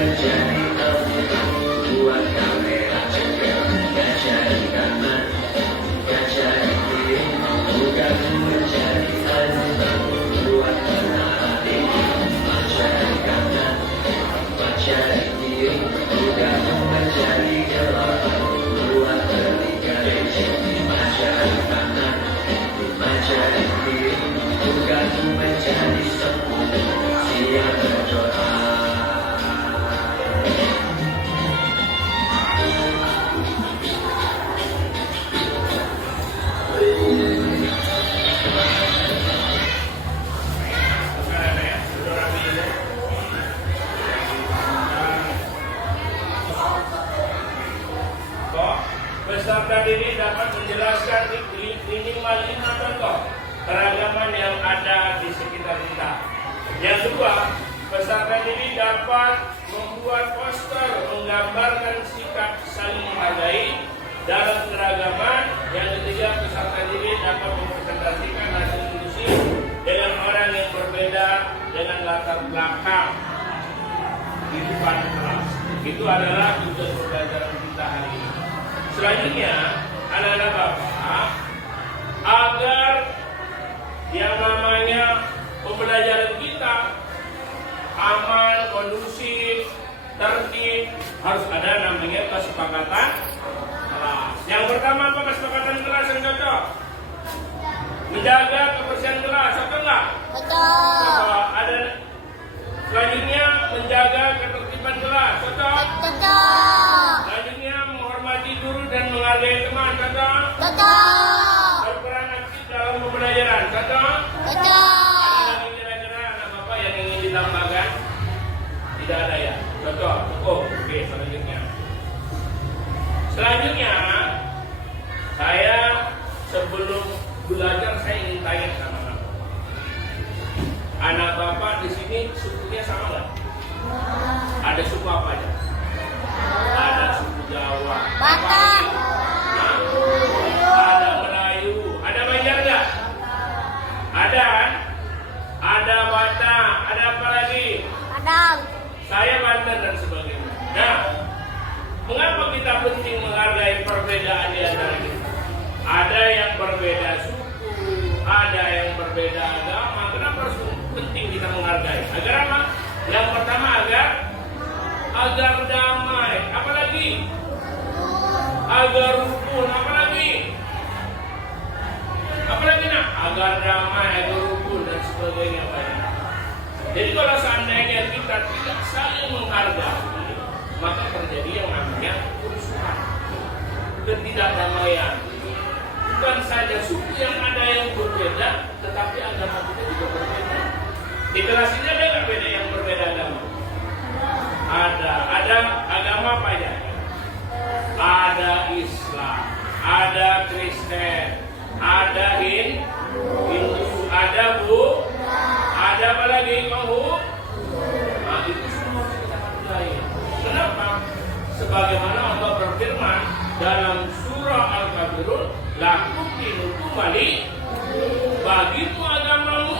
menjadi lampu buat kamera cekel kaca di kamar, kaca di piring, bukanku menjadi album buat menara dinding, baca di kamar, baca di piring, bukanku menjadi gelombang buat terikat di baca di kamar, baca di piring, bukanku menjadi sepuluh siap berdoa. Peserta didik dapat menjelaskan minimal 5 contoh keragaman yang ada di sekitar kita. Yang kedua, peserta didik dapat membuat poster menggambarkan sikap saling menghargai dalam keragaman. Yang ketiga, peserta didik dapat mempresentasikan hasil diskusi dengan orang yang berbeda dengan latar belakang kehidupan kelas. Itu adalah tujuan pembelajaran kita hari ini. Selanjutnya, anak-anak Bapak, agar yang namanya pembelajaran kita aman, kondusif, tertib, harus ada namanya kesepakatan kelas. Yang pertama apa kesepakatan kelas yang cocok? Menjaga kebersihan kelas, atau enggak? Betul. Ada selanjutnya menjaga ketertiban kelas, cocok? Betul. Selanjutnya menghormati guru dan menghargai teman, cocok? Betul. Berperan aktif dalam pembelajaran, cocok? Betul. Ada lagi kira-kira anak bapak yang ingin ditambahkan? Tidak ada ya? Cocok, cukup. Oke, selanjutnya saya sebelum belajar saya ingin tanya sama anak bapak di sini sukunya sama nggak? Ada suku apa aja? Ada suku Jawa, Batak, ada Melayu, ada Banjar nggak? Ada, ada Batak, ada apa lagi? Padang. Saya Banten dan sebagainya. Nah, mengapa kita penting menghargai perbedaan di antara kita? Ada yang berbeda suku, ada yang berbeda agama. Kenapa harus penting kita menghargai? Agar apa? Yang pertama agar damai. Apalagi? Agar rukun. Apalagi? Apalagi nak? Agar damai, agar rukun dan sebagainya. Jadi kalau seandainya kita tidak saling menghargai, maka terjadi yang namanya kerusuhan, ketidakdamaian. Bukan saja suku yang ada yang berbeda, tetapi agama kita juga berbeda. Di kelas ini ada nggak beda yang berbeda agama? Ada agama apa aja? Ada Islam, ada Kristen, ada Hindu, ada ada apa lagi? Nah, itu semua kita hargai. Kenapa? Sebagaimana Allah berfirman dalam surah Al-Kafirun, lakum dinukum wali, bagimu agamamu,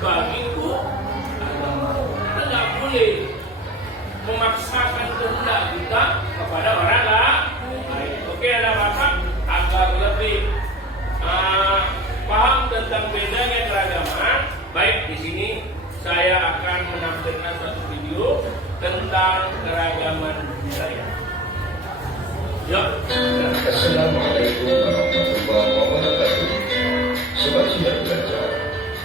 bagiku agamamu. Kita nggak boleh memaksakan kehendak kita kepada orang lain. Oke, ada bapak agar lebih paham tentang bedanya keragaman. Baik, di sini saya akan menampilkan satu video tentang keragaman budaya. Yuk. Assalamualaikum warahmatullahi wabarakatuh. Sobat Sumber Belajar,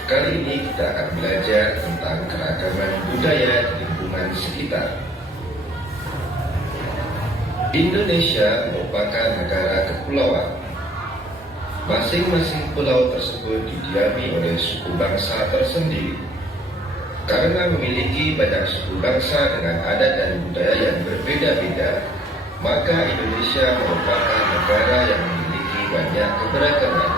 kali ini kita akan belajar tentang keragaman budaya di lingkungan sekitar. Indonesia merupakan negara kepulauan. Masing-masing pulau tersebut didiami oleh suku bangsa tersendiri. Karena memiliki banyak suku bangsa dengan adat dan budaya yang berbeda-beda, maka Indonesia merupakan negara yang memiliki banyak keberagaman.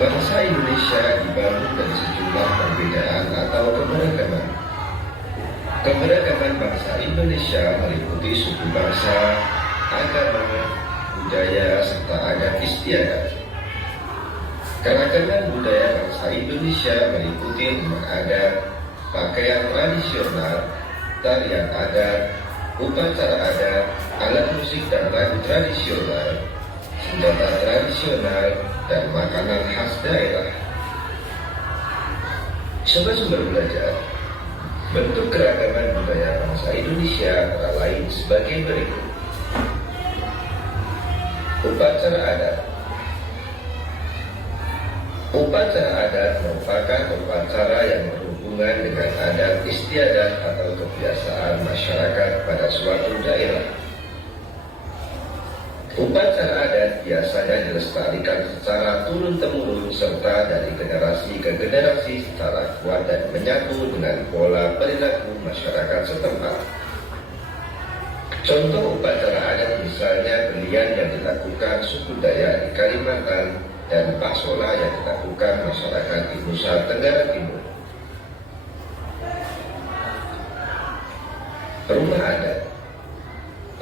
Bangsa Indonesia dibangun dari sejumlah perbedaan atau keberagaman. Keberagaman bangsa Indonesia meliputi suku bangsa, agama, budaya, serta adat istiadat. Keragaman budaya bangsa Indonesia meliputi rumah adat, pakaian tradisional, tarian adat, upacara adat, alat musik dan lagu tradisional, senjata tradisional, dan makanan khas daerah. Sumber belajar. Bentuk keragaman budaya bangsa Indonesia antara lain sebagai berikut. Upacara adat. Upacara adat merupakan upacara yang berhubungan dengan adat istiadat atau kebiasaan masyarakat pada suatu daerah. Upacara adat biasanya dilestarikan secara turun-temurun serta dari generasi ke generasi secara kuat dan menyatu dengan pola perilaku masyarakat setempat. Contoh upacara adat misalnya belian yang dilakukan suku Dayak di Kalimantan dan Pasola yang dilakukan masyarakat di Nusa Tenggara Timur. Rumah adat.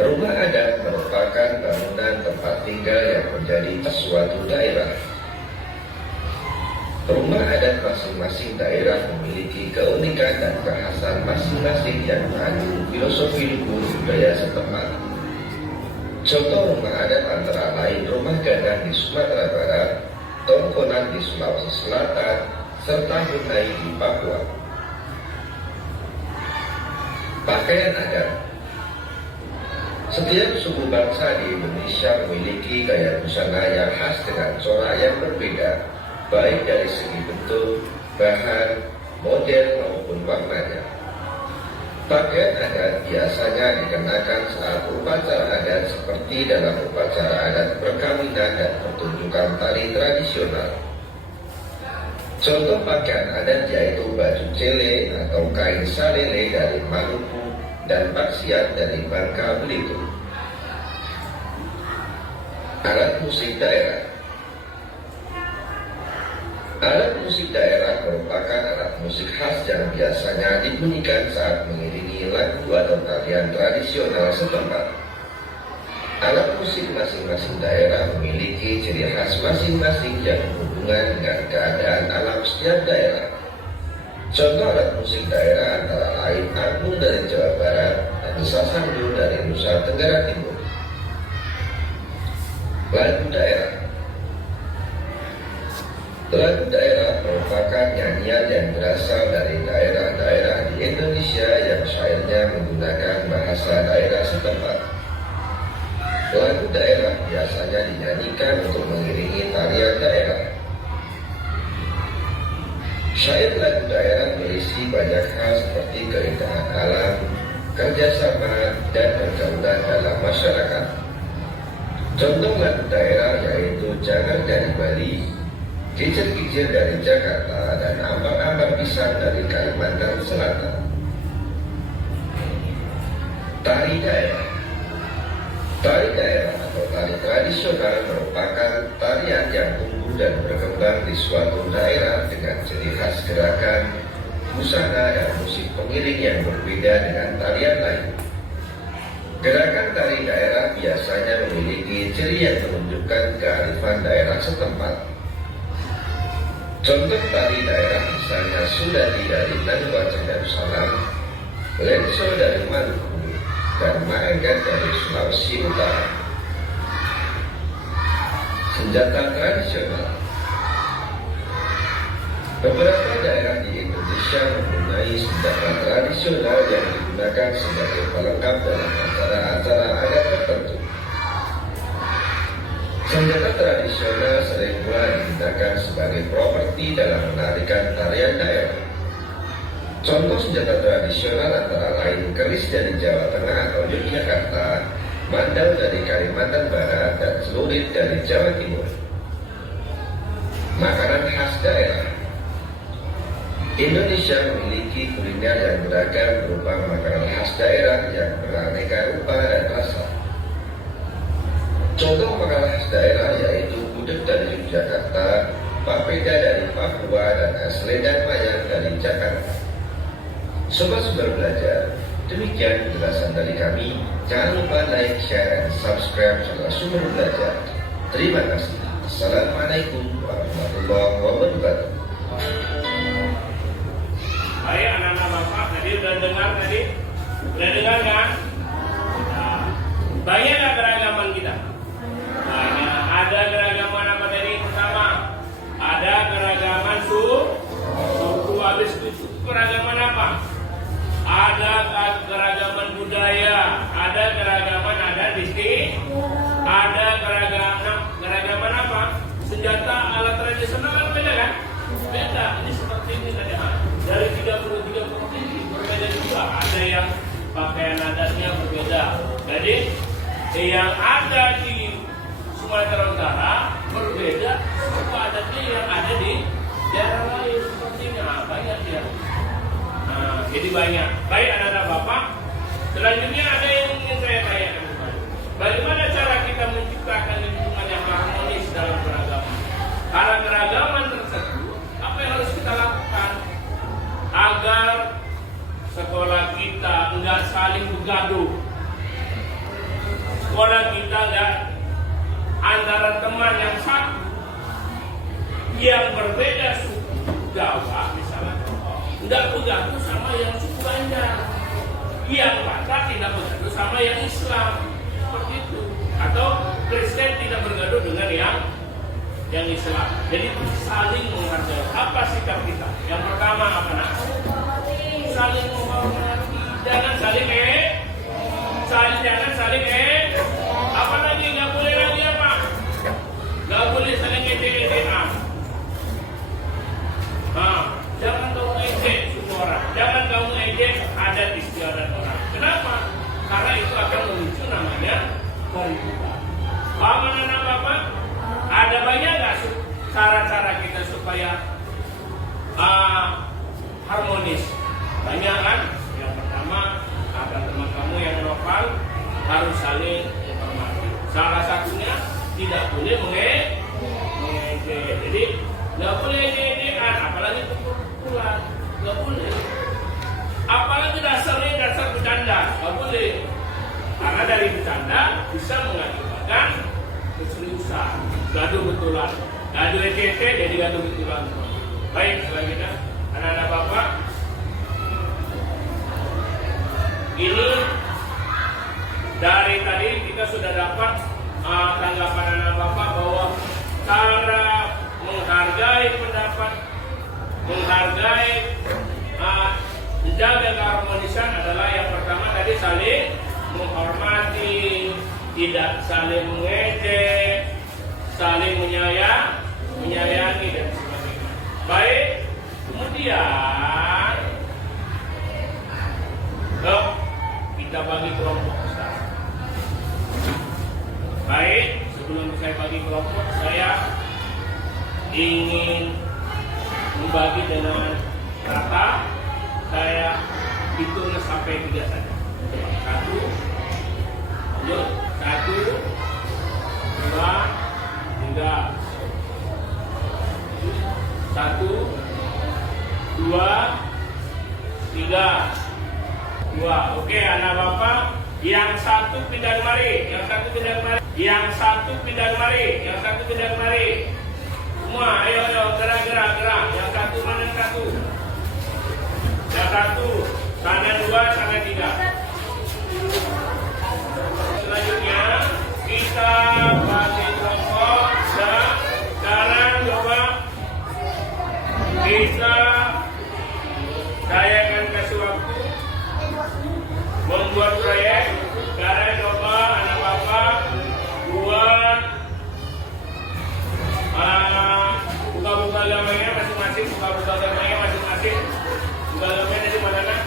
Rumah adat merupakan bangunan tempat tinggal yang menjadi suatu daerah. Rumah adat masing-masing daerah memiliki keunikan dan kekhasan masing-masing yang mengandung filosofi luhur budaya setempat. Contoh rumah adat antara lain Rumah Gadang di Sumatera Barat, Tongkonan di Sulawesi Selatan, serta Hunai di Papua. Pakaian adat. Setiap suku bangsa di Indonesia memiliki gaya busana yang khas dengan corak yang berbeda, baik dari segi bentuk, bahan, model maupun warnanya. Pakaian adat biasanya dikenakan saat upacara adat seperti dalam upacara adat perkawinan dan pertunjukan tari tradisional. Contoh pakaian adat yaitu baju cele atau kain salele dari Maluku dan baksiat dari Bangka Belitung. Alat musik daerah. Alat musik daerah merupakan alat musik khas yang biasanya dibunyikan saat mengiringi lagu atau tarian tradisional setempat. Alat musik masing-masing daerah memiliki ciri khas masing-masing yang berhubungan dengan keadaan alam setiap daerah. Contoh alat musik daerah antara lain Agung dari Jawa Barat dan Sasandu dari Nusa Tenggara Timur. Lagu daerah. Lagu daerah merupakan nyanyian yang berasal dari daerah-daerah di Indonesia yang syairnya menggunakan bahasa daerah setempat. Lagu daerah biasanya dinyanyikan untuk mengiringi tarian daerah. Syair lagu daerah berisi banyak hal seperti keindahan alam, kerjasama, dan pergaulan dalam masyarakat. Contoh lagu daerah yaitu Jangan dari Bali, Kicir-kicir dari Jakarta, dan Ambar-ambar pisang dari Kalimantan Selatan. Tari daerah. Tari daerah atau tari tradisional merupakan tarian yang tumbuh dan berkembang di suatu daerah dengan ciri khas gerakan, busana, dan musik pengiring yang berbeda dengan tarian lain. Gerakan tari daerah biasanya memiliki ciri yang menunjukkan kearifan daerah setempat. Contoh tari daerah misalnya Sudati dari Nanuwacen Darussalam, Lenso dari Maluku, dan Maengket dari Sulawesi Utara. Senjata tradisional. Beberapa daerah di Indonesia mempunyai senjata tradisional yang digunakan sebagai pelengkap dalam acara-acara adat tertentu. Senjata tradisional sering pula digunakan sebagai properti dalam menarikan tarian daerah. Contoh senjata tradisional antara lain keris dari Jawa Tengah atau Yogyakarta, mandau dari Kalimantan Barat, dan celurit dari Jawa Timur. Makanan khas daerah. Indonesia memiliki kuliner yang beragam berupa makanan khas daerah yang beraneka rupa dan rasa. Contoh makanan khas daerah yaitu gudeg dari Yogyakarta, papeda dari Papua, dan es lendang mayang dari Jakarta. Sobat Sumber Belajar, demikian penjelasan dari kami. Jangan lupa like, share, dan subscribe channel Sumber Belajar. Terima kasih. Assalamualaikum warahmatullahi wabarakatuh. Baik anak-anak sudah dengar tadi? Sudah dengar kan? Nah, banyak nggak keragaman kita? Banyak. Ada keragaman apa tadi? Pertama, ada keragaman suku. Habis itu keragaman apa? Ada keragaman budaya, ada keragaman adat istiadat, ada keragaman apa? Senjata alat tradisional kan beda kan? Beda. Ini seperti ini tadi. Dari 33 provinsi berbeda juga. Ada yang pakaian adatnya berbeda. Jadi yang ada di Sumatera Utara berbeda suku adatnya yang ada di daerah lain seperti ini. Banyak ya. Jadi banyak. Baik anak-anak Bapak. Selanjutnya ada yang ingin saya tanyakan kepada. Bagaimana cara kita menciptakan lingkungan yang harmonis dalam keragaman? Karena keragaman tersebut, apa yang harus kita lakukan agar sekolah kita enggak saling bergaduh? Sekolah kita enggak antara teman yang satu yang berbeda suku Jawa misalnya tidak bergaduh sama yang suku Banjar, yang Batak tidak bergaduh sama yang Islam, seperti itu. Atau Kristen tidak bergaduh dengan yang Islam. Jadi saling menghargai. Apa sikap kita? Yang pertama apa nak? Saling menghormati. Jangan saling jangan saling apa lagi? Nggak boleh lagi apa? Nggak boleh saling ejek-ejekan. Jangan kamu ejek semua orang. Jangan kamu ejek adat istiadat orang. Kenapa? Karena itu akan memicu namanya keributan. Paham anak-anak Bapak? Ada banyak nggak cara-cara kita supaya harmonis? Banyak kan? Yang pertama, ada teman kamu yang lokal harus saling menghormati. Salah satunya tidak boleh mengejek. Jadi nggak boleh ejek-ejekan, apalagi pukul-pukulan, nggak boleh. Apalagi dasar bercanda, nggak boleh. Karena dari bercanda bisa mengakibatkan keseriusan, gaduh betulan, gaduh ejek jadi gaduh betulan. Baik, selanjutnya anak-anak Bapak, ini dari tadi kita sudah dapat tanggapan anak Bapak bahwa cara menghargai pendapat, menghargai menjaga keharmonisan adalah yang pertama tadi saling menghormati, tidak saling mengejek, saling menyayangi dan sebagainya. Baik, kemudian kita bagi kelompok sekarang. Baik, sebelum saya bagi kelompok, saya ingin membagi dengan kata. Saya hitung sampai 3 saja. 1, 2, 3. 1, 2, 3. 2. Oke, anak Bapak. Yang satu pindah kemari. Yang satu pindah kemari. Yang satu pindah kemari. Yang satu pindah kemari. Semua, ayo, gerak. Yang satu mana yang satu? Yang satu, sana 2, sana 3. Selanjutnya kita bagi kelompok. Sekarang coba kita, saya akan kasih waktu membuat proyek. Sekarang coba anak Bapak buat buka-buka gambarnya masing-masing. Buka-buka gambarnya masing-masing. Buka gambarnya dari mana?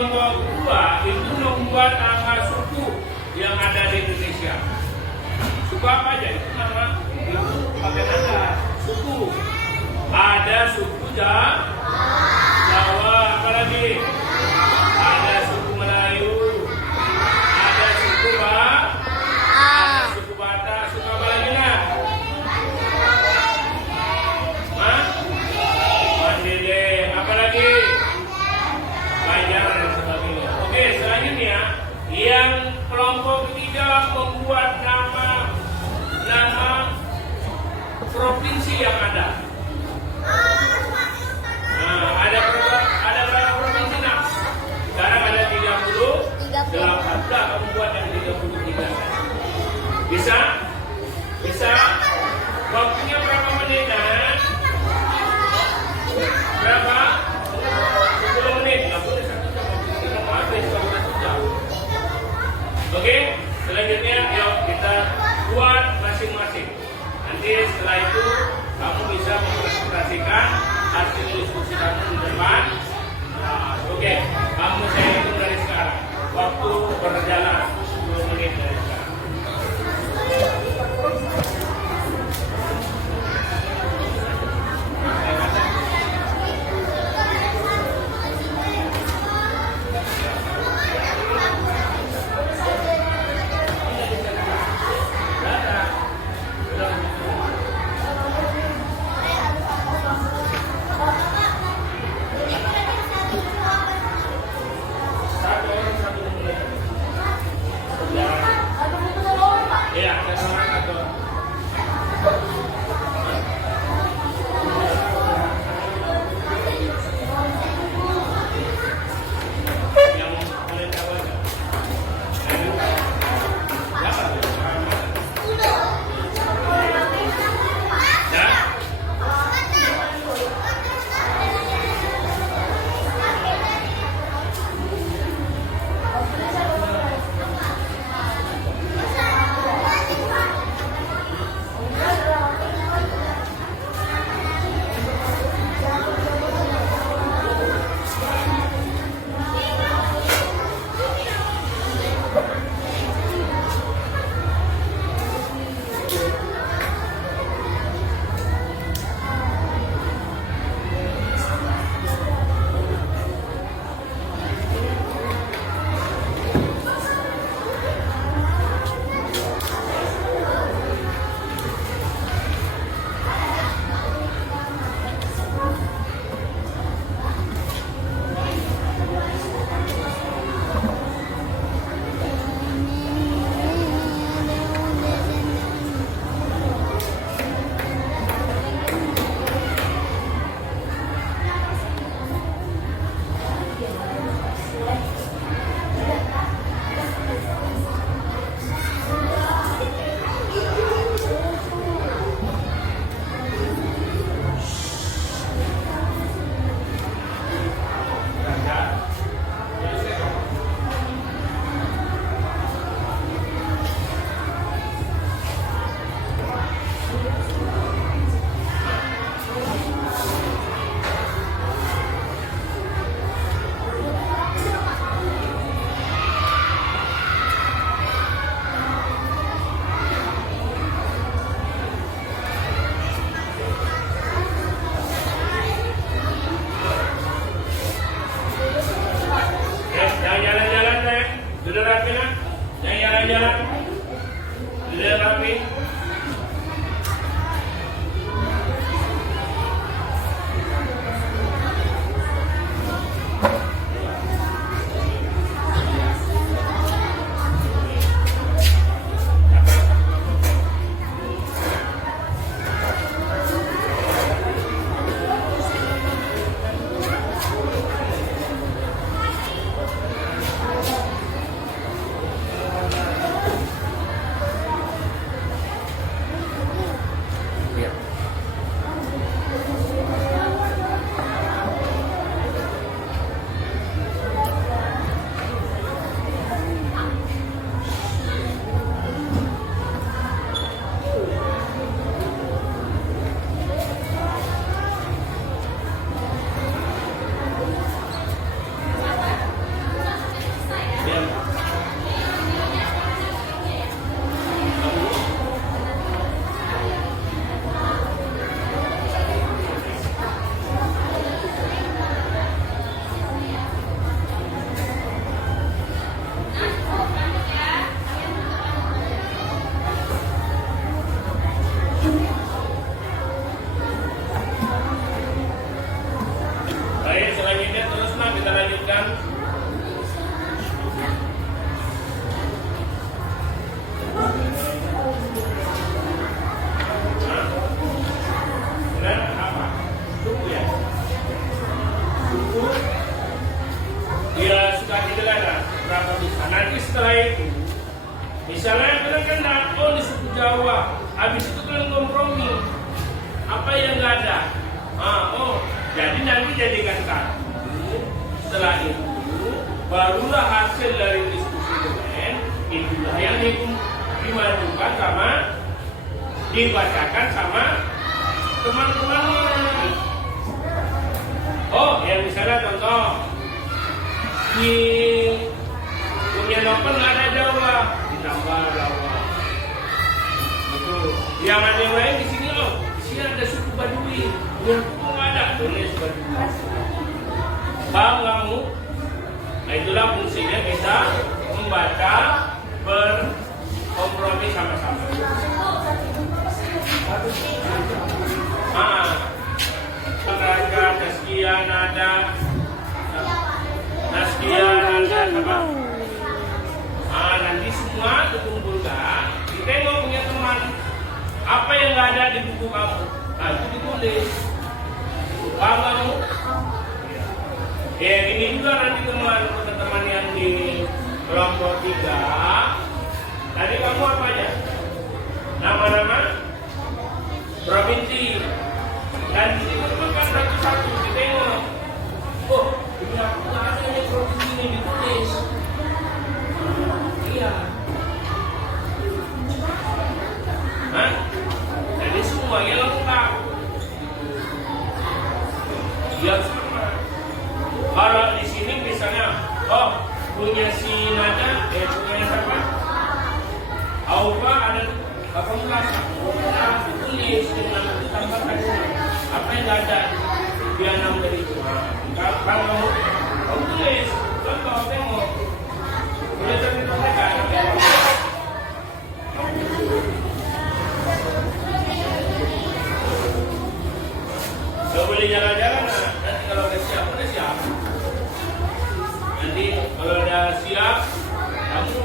kelompok kedua itu membuat nama suku yang ada di Indonesia. Suku apa aja? Itu nama itu pakai nada suku. Ada suku Jawa, apalagi ada suku Melayu, ada suku suku Batak, suku apa lagi lah? Mandede, apalagi Banjar dan sebagainya. Oke, selanjutnya yang kelompok ketiga membuat nama provinsi yang ada. disepakati dengan berapa bisa. Nanti setelah itu, misalnya kalian kena, oh di suku Jawa, habis itu kalian kompromi, apa yang nggak ada, jadi nanti jadikan satu. Setelah itu, barulah hasil dari diskusi kalian, itulah yang dimajukan sama, dibacakan sama teman-temannya. Oh, ya misalnya contoh di Dunia Open nggak ada Jawa, ditambah Jawa. Itu. Yang ada yang lain di sini di sini ada suku Baduy. Yang nggak ada, tulis Baduy. Paham kamu? Nah itulah fungsinya kita membaca, berkompromi sama-sama. Raga, Taskia, Nada, apa? Nanti semua dikumpulkan. Ditengok punya teman. Apa yang nggak ada di buku kamu? Nah itu ditulis. Paham kamu? Ya ini juga nanti teman-teman yang di kelompok 3. Tadi kamu apa aja? Nama-nama provinsi. Dan di sini kan satu-satu ditengok. Oh, ini aku ada yang provinsi ini ditulis. Iya. Jadi semuanya lengkap. Iya sama. Kalau di sini misalnya, punya si Nada, punya siapa? Aupa ada 18. Ditulis dengan tambahkan apa yang nggak ada dia 6 dari itu. Kalau kamu tulis, contoh tengok, boleh cerita mereka. Kalau boleh jalan-jalan, nanti kalau udah siap. Nanti kalau udah siap, kamu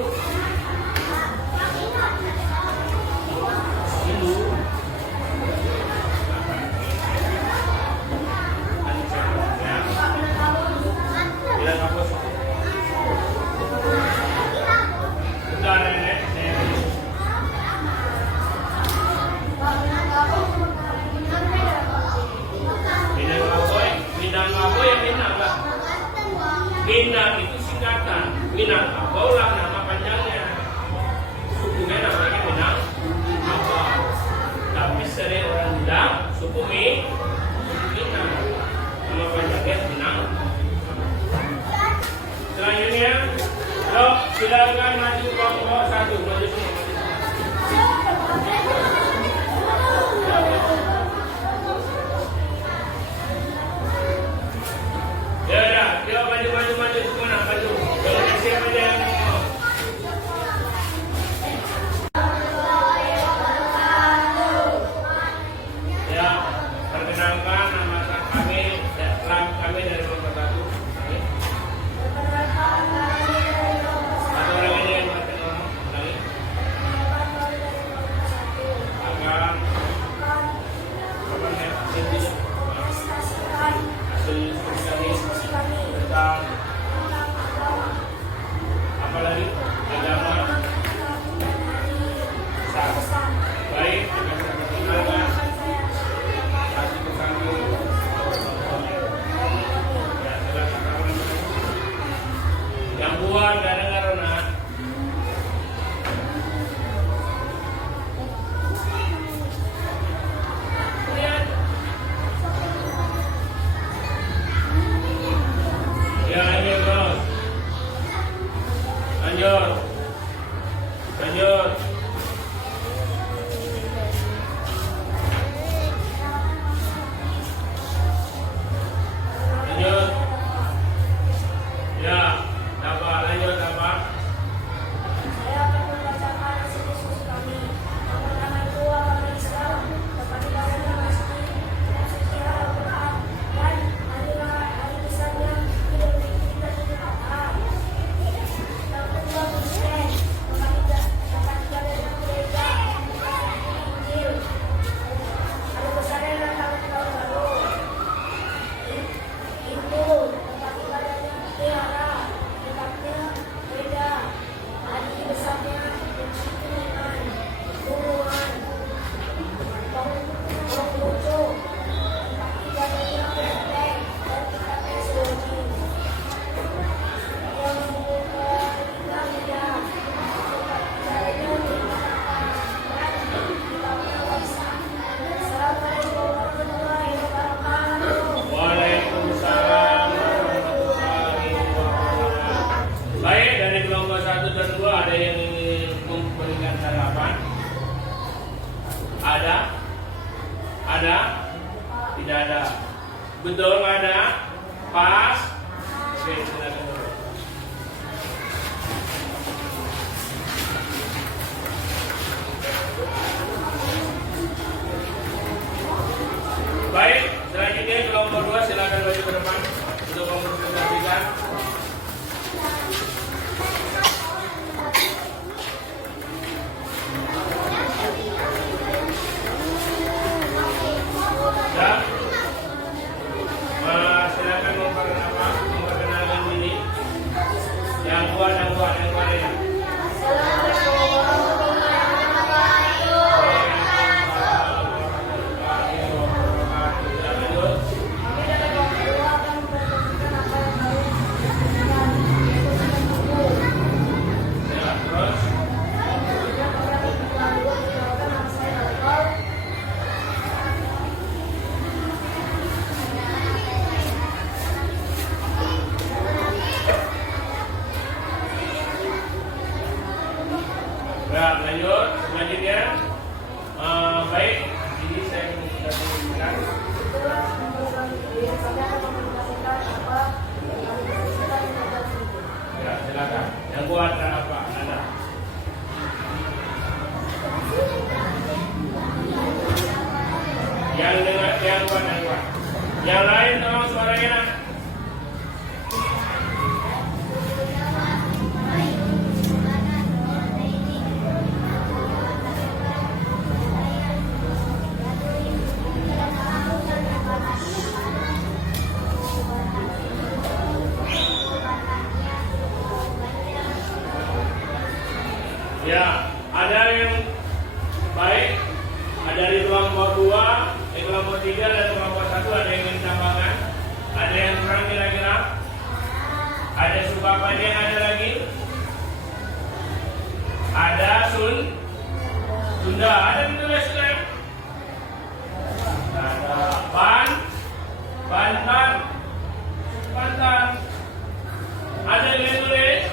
Minang itu singkatan, Minangkabau lah nama panjangnya. Sukunya namanya Minangkabau. Tapi sering orang bilang suku Minang. Nama panjangnya Minangkabau. Selanjutnya, silakan maju kelompok 1, maju semua. Maju semua, maju. Kalau siapa aja yang mau. Ya, perkenalkan nama kami dari kelompok 1. Satu orang ini yang makin ngomong lagi. Akan apa hasil diskusi kami tentang apalagi agama. Baik, akan saya perkenalkan kasih bersama. Ya, silakan. Yang buat dan dengar Rona. Ya, lanjut terus. Lanjut. Ya, lanjut apa? Saya akan membacakan hasil diskusi kami. Yang pertama itu agama Islam dapat dibangun dengan suci Al-Quran dan hari besar yang tidak kita Yang kedua Kristen dapat silakan dulu. Baik, selanjutnya kelompok 2 silakan maju ke depan untuk mempresentasikan. Ya, silakan memperkenalkan diri. Yang kuat ya. Ya, lanjut. Selanjutnya, baik. Jadi saya mengingatkan. Ya, silakan. Yang kuat apa? Anda. Yang dengar, yang kuat. Yang lain tolong suaranya. Ya, ada yang baik, ada di kelompok 2, di kelompok 3 dan kelompok 1 ada yang ingin tambahkan. Ada yang kurang kira-kira? Ada subapannya ada lagi? Ada Sunda, ada ditulis kan? Ada Bantan. Ada yang ditulis?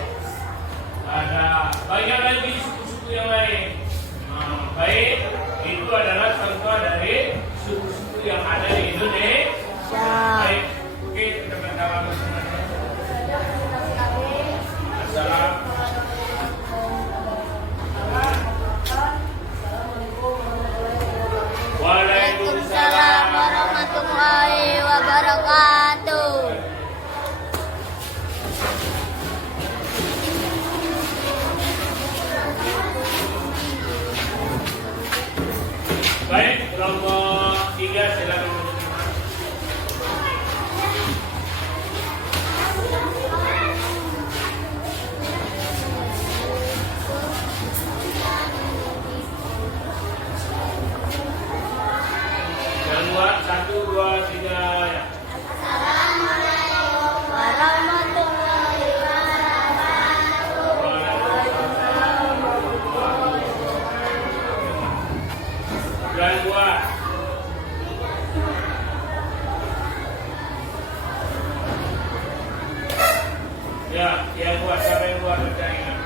Ada banyak lagi suku-suku yang lain. Baik, itu adalah contoh dari suku-suku yang ada di Indonesia. Baik, oke, kita berkawan bersama. Waalaikumsalam warahmatullahi wabarakatuh. Baik, kelompok 3 silakan menunjukkan. Yang buat 1, 2, 3 ya. Assalamualaikum warahmatullahi wabarakatuh. Yang buat. Ya, yang buat, siapa yang buat pertanyaan?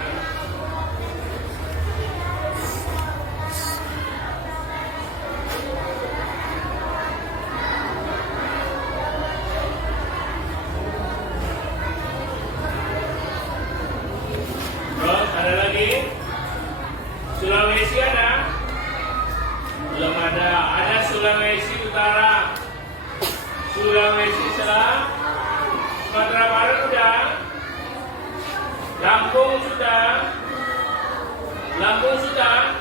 Terus ada lagi? Sulawesi ada? Belum ada. Ada Sulawesi Utara, Sulawesi Selatan, Sumatera Barat sudah, Lampung sudah.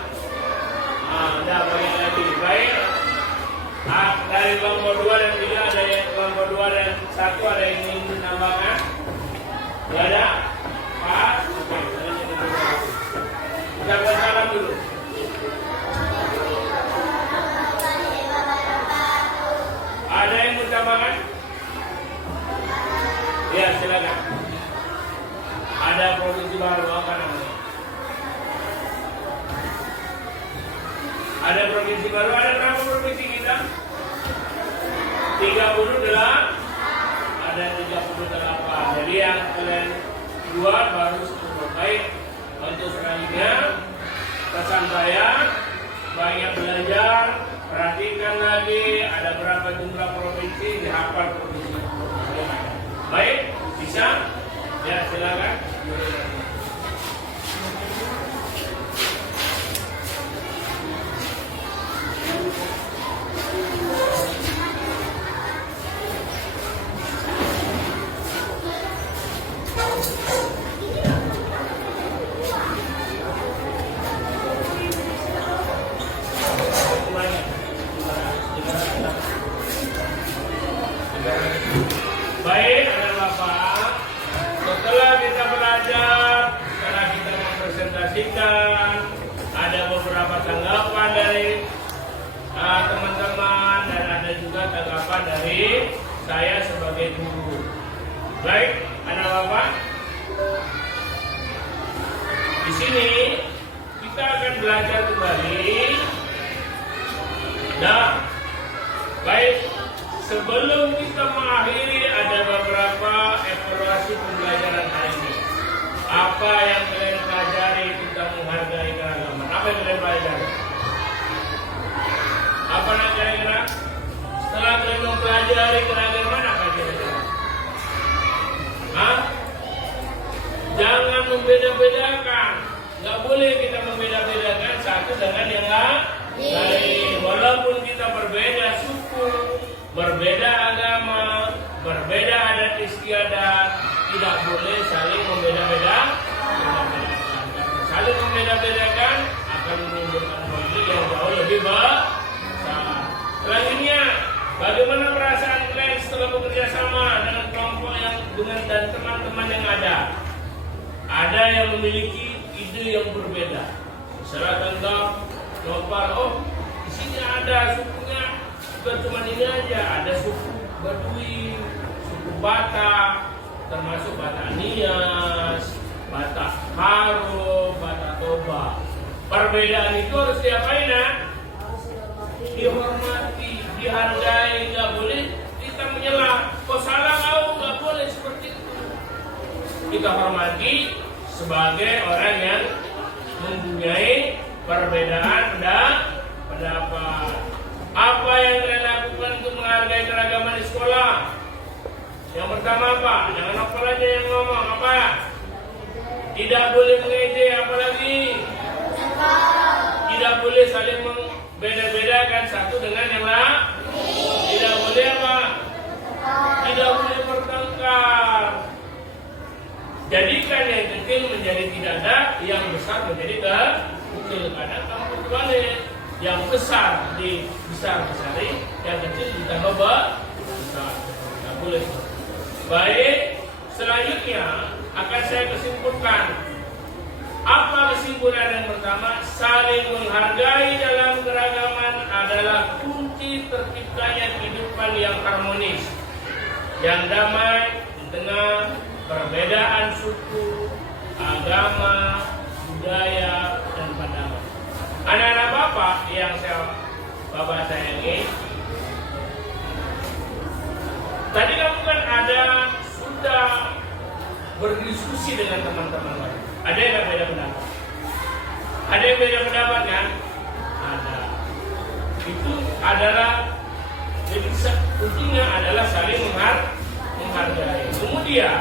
Ada banyak lagi. Baik. Dari kelompok 2 dan 3 ada yang kelompok 2 dan 1 ada yang ingin menambahkan? Tidak ada? Pas? Oke. Kita buat salam dulu. Ada yang menambahkan? Ya, silakan. Ada provinsi baru apa namanya? Ada provinsi baru, ada berapa provinsi kita? 38. Ada 38. Jadi yang kalian dua baru 10. Baik. Untuk selanjutnya pesan saya banyak belajar, perhatikan lagi ada berapa jumlah provinsi, dihafal provinsi yang ada. Baik, bisa? Ya, silakan. Baik, anak-anak, setelah kita belajar, setelah kita mempresentasikan, ada beberapa tanggapan dari teman-teman dan ada juga tanggapan dari saya sebagai guru. Baik, anak-anak, di sini kita akan belajar kembali. Nah, baik. Sebelum kita mengakhiri, ada beberapa evaluasi pembelajaran hari ini. Apa yang kalian pelajari tentang menghargai keragaman? Apa yang kalian pelajari? Apa yang kira-kira? Setelah kalian mempelajari keragaman, apa kira-kira? Jangan membeda-bedakan. Nggak boleh kita membeda-bedakan satu dengan yang lain. Walaupun kita berbeda suku, berbeda agama, berbeda adat istiadat, tidak boleh saling membeda-bedakan. Saling membeda-bedakan akan menimbulkan konflik yang jauh lebih besar. Selanjutnya, bagaimana perasaan kalian setelah bekerja sama dengan kelompok yang dan teman-teman yang ada? Ada yang memiliki ide yang berbeda. Misalnya contoh, Nopal, di sini ada sukunya. Bukan cuma ini aja, ada suku Badui, suku Batak, termasuk Batak Nias, Batak Karo, Batak Toba. Perbedaan itu harus diapain, dihormati, dihargai, nggak boleh kita menyelah. Kok salah kau, nggak boleh seperti itu. Kita hormati sebagai orang yang mempunyai perbedaan pendapat. Apa yang kalian lakukan untuk menghargai keragaman di sekolah? Yang pertama apa? Jangan apa aja yang ngomong. Apa? Tidak boleh mengejek, apalagi tidak boleh saling membeda-bedakan satu dengan yang lain. Tidak boleh apa? Tidak boleh bertengkar. Jadikan yang kecil menjadi tidak ada, yang besar menjadi kecil. Kadang kamu kembali. Yang besar dibesar-besari, yang kecil ditambah besar. Tidak boleh. Baik, selanjutnya akan saya kesimpulan. Apa kesimpulan yang pertama? Saling menghargai dalam keragaman adalah kunci terciptanya kehidupan yang harmonis, yang damai di tengah perbedaan suku, agama, budaya, dan pandangan. Anak-anak Bapak yang Bapak sayangi, tadi kamu kan sudah berdiskusi dengan teman-teman lain. Ada yang beda pendapat? Ada yang beda pendapat kan? Ada. Itu adalah, jadi kuncinya adalah saling menghargai. Kemudian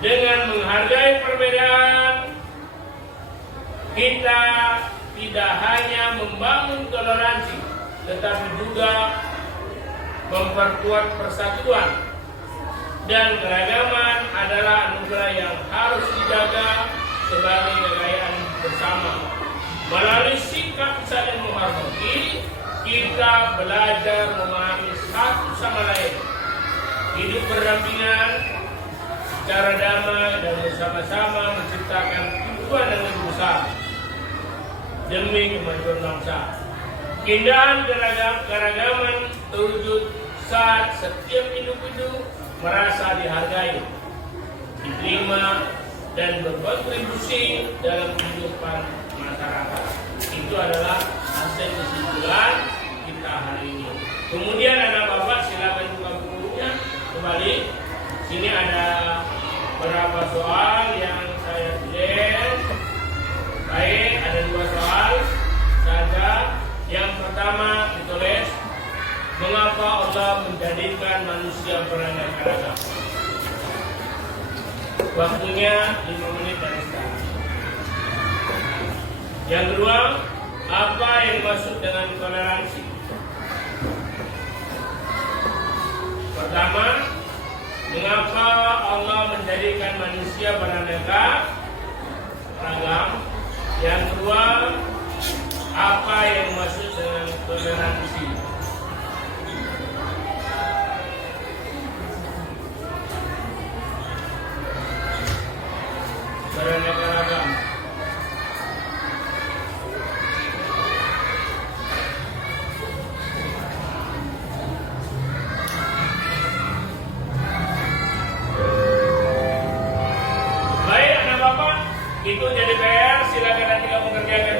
dengan menghargai perbedaan, kita tidak hanya membangun toleransi, tetapi juga memperkuat persatuan. Dan keragaman adalah anugerah yang harus dijaga sebagai kekayaan bersama. Melalui sikap saling menghormati, kita belajar memahami satu sama lain, hidup berdampingan secara damai dan bersama-sama menciptakan tujuan yang lebih besar demi kemajuan bangsa. Keindahan keragaman terwujud saat setiap individu merasa dihargai, diterima, dan berkontribusi dalam kehidupan masyarakat. Itu adalah hasil kesimpulan kita hari ini. Kemudian anak Bapak silakan buka bukunya kembali. Sini ada beberapa soal yang saya tulis. Baik, ada 2 soal saja. Yang pertama ditulis, mengapa Allah menjadikan manusia beraneka ragam? Waktunya 5 menit dari sekarang. Yang kedua, apa yang dimaksud dengan toleransi? Pertama, mengapa Allah menjadikan manusia beraneka ragam? Yang kedua, apa yang dimaksud dengan toleransi? Beraneka ragam. Baik anak bapak, itu jadi PR. Silakan nanti kamu kerjakan